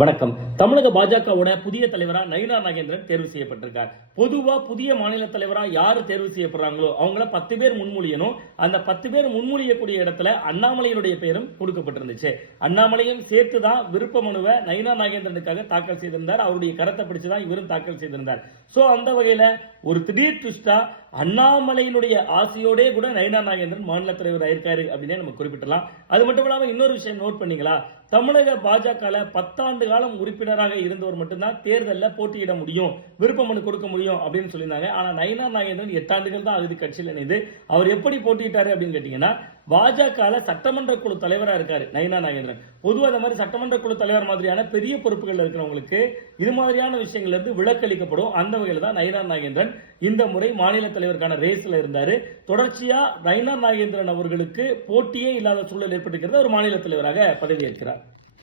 வணக்கம். தமிழக பாஜகவோட புதிய தலைவரா நயினார் நாகேந்திரன் தேர்வு செய்யப்பட்டிருக்கார். பொதுவா புதிய மாநில தலைவரா யாரு தேர்வு செய்யப்படுறாங்களோ அவங்கள 10 பேர் முன்மொழியணும். அந்த 10 பேர் முன்மொழியக்கூடிய இடத்துல அண்ணாமலையினுடைய பெயரும் கொடுக்கப்பட்டிருந்துச்சு. அண்ணாமலையும் சேர்த்துதான் விருப்ப மனுவை நயினார் நாகேந்திரனுக்காக தாக்கல் செய்திருந்தார். அவருடைய கருத்தை பிடிச்சுதான் இவரும் தாக்கல் செய்திருந்தார். சோ அந்த வகையில ஒரு திடீர் ட்விஸ்டா அண்ணாமலையினுடைய ஆசையோடே கூட நயினார் நாகேந்திரன் மாநில தலைவர் ஆயிருக்காரு அப்படின்னு நம்ம குறிப்பிட்டலாம். அது மட்டும் இல்லாம இன்னொரு விஷயம் நோட் பண்ணீங்களா? தமிழக பாஜக 10 ஆண்டு காலம் உறுப்பினராக இருந்தவர் மட்டும்தான் தேர்தலில் போட்டியிட முடியும், விருப்ப மனு கொடுக்க முடியும் அப்படின்னு சொல்லியிருந்தாங்க. ஆனா நயினார் நாகேந்திரன் 8 ஆண்டுகள் தான் ஆகுது கட்சியில் இணைந்து. அவர் எப்படி போட்டியிட்டாரு அப்படின்னு கேட்டீங்கன்னா, பாஜக சட்டமன்ற குழு தலைவரா இருக்காரு நயினார் நாகேந்திரன். பொதுவாக அந்த மாதிரி சட்டமன்ற குழு தலைவர் மாதிரியான பெரிய பொறுப்புகள் இருக்கிறவங்களுக்கு இது மாதிரியான விஷயங்கள்ல இருந்து விலக்களிக்கப்படும். அந்த வகையில் தான் நயினார் நாகேந்திரன் இந்த முறை மாநில தலைவருக்கான ரேஸ்ல இருந்தாரு. தொடர்ச்சியா நயினார் நாகேந்திரன் அவர்களுக்கு போட்டியே இல்லாத சூழல் ஏற்பட்டிருக்கிறது. ஒரு மாநில தலைவராக பதவியேற்கிறார்.